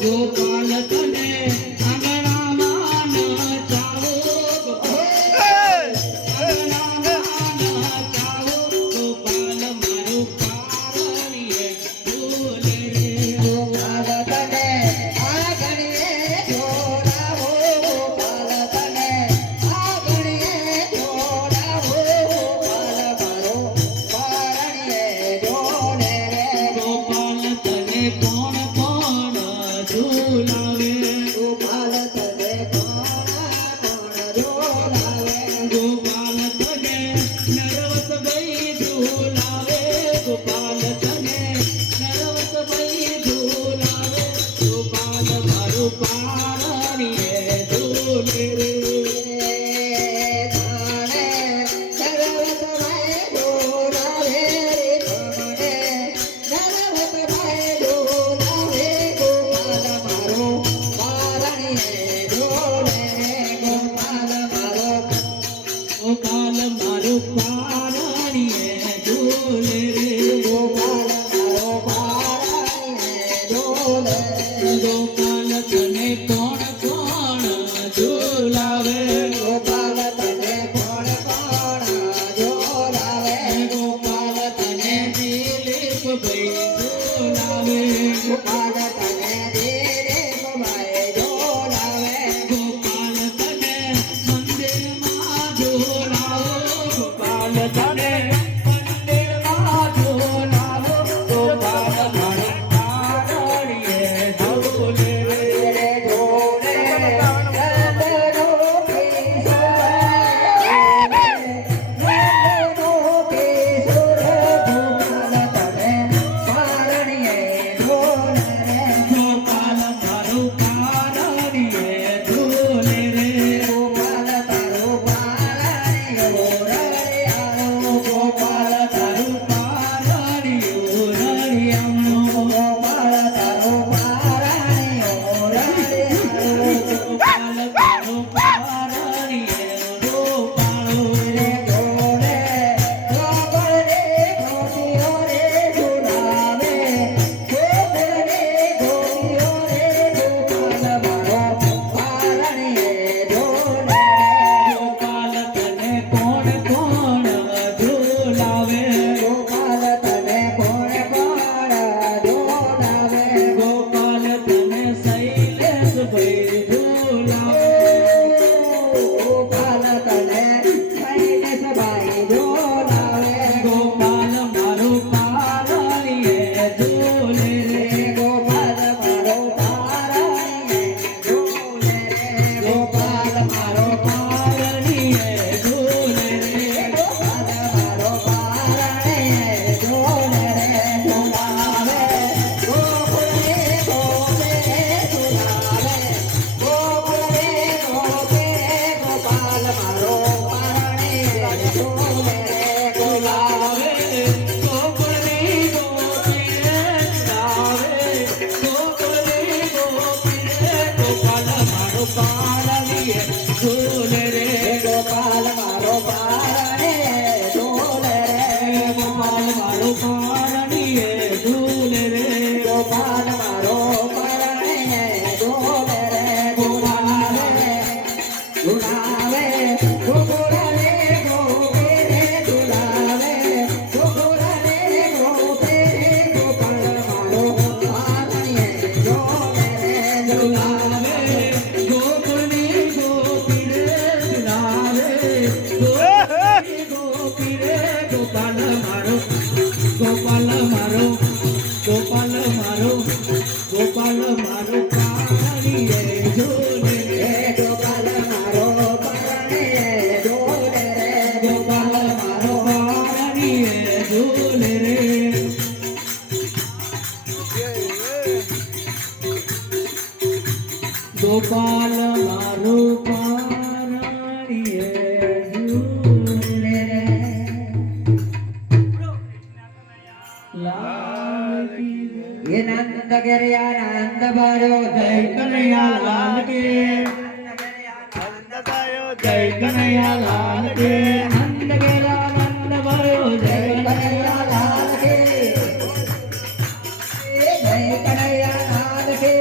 ગોપાલ તને આંગણામાં નચાવો ગોપાલ મારું પારણીએ ઝૂલે રે ગોપાલ તને આંગણીએ ઝોલાવો ગોપાલ તને આંગણીએ ઝોલાવો ગોપાલ મારો પારણીએ ઝોલે રે ગોપાલ તને કોણ કોણ ઝૂલાવે ગોપાલ તને કોણ ઝોલાવે ગોપાલ તને નરવસ ભાઈ ઝૂલાવે ગોપાલ તને નરવસ ભાઈ ઝૂલાવે ગોપાલ મારું પારણીએ ઝૂલે રે તાણે નરવત ભાઈ ઝોલાવે તાણે નરવત ભાઈ ઝોલાવે ગોપાલ મારો પારણીએ ઝોલે રે ગોપાલ મારો ગોપાલ મારું પારણીએ ઝૂલે રે ગોપાલ મારો પારણીએ ઝોલે રે ગોપાલ તને કોણ કોણ ઝૂલાવે ગોપાલ તને કોણ કોણ ઝોલાવે ગોપાલ તને દિલીપ ભાઈ ઝૂલાવે ગોપાલ તને ધીરે ભાઈ ઝોલાવે ગોપાલ તને મંદિરમાં ઝૂલાવો ગોપાલ તને મંદિરમાં ઝૂલાવો ગોપાલ મારો પારણીએ ઝૂલે રે રે ઝોલે નંદનો કિશોર નંદનો કિશોર ગોપાલ તને પારણીએ ઝોલે રે ગોપાલ મારું પારણીએ ઝૂલે રે ગોપાલ તારો પારણીએ ઓરળિયાળો ગોપાલ તારું પારણીઓ રળિયામણો ગોપાલ તારો પારણીએ ઓરળિયાળો ગોપાલ તારું પારણીએ ગોપાળો રે ઝોલે ગોપાલ રે ગોપીઓ રે ઝુલાવે ગોપાલ રે ગોપીઓ રે ગોપાલ મારો પારણીએ ઝોલે ગોપાલ તને કોણ કોણ ઝૂલાવે ગોપાલ તને કોણ કોણ ઝોલાવે ગોપાલ તને શૈલેષ ભાઈ ઝૂલાવે ગોપાલ તને શૈલેષભાઈ ઝોલાવે ગોપાલ મારું પારણીએ ઝૂલે રે ગોપાલ મારો પારણીએ ઝોલે રે ગોપાલ મારો પારણીએ ઝૂલે રે ગોપાલ મારો પારણીએ ઝોલે રે ઝોલાવે ગોકુળ રે ગોપે રે ઝોલાવે ગોકુળ રે ગોપે રે ગોપાલ મારો પારણીએ ઝોલે રે ઝૂલાવે ગોકુળ રે ગોપી રે ઝૂલાવે ગોકુળ રે ગોપી રે ગોપાલ મારો પારણીએ ઝૂલે રે ગોપાલ મારો પારણીએ ઝોલે રે ગોપાલ મારો પારણીએ ઝૂલે રે ગોપાલ મારો પારણીએ ઝોલે રે ગોપાલે ઝુલાવે ગોકુળ રે ગોપે રે ઝુલાવે ગોકુળ રે ગોપે રે ગોપાલ મારો પારણીએ ઝોલે રે ઝુલાવે ગોકુળ ની ગોપી રે ઝૂલાવે ગોપી રે ગોપાલ મારો ગોપાલ મારો ગોપાલ મારો ગોપાલ મારો પારણીએ ઝૂલે રે ગોપાલ મારો પારણીએ ઝોલે રે ગોપાલ મારો પારણીએ ઝૂલે રે ગોપાલ મારું પારણીએ ઝૂલે રે લાલ કી જય. ये नंद गिरिया नंद भरो જય કનૈયા લાલ કે જય કનૈયા લાલ કે નંદ ગેલા નંદ ભરો જય कन्हैया लाल के जय कन्हैया लाल के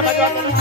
આ બાજુ આવો.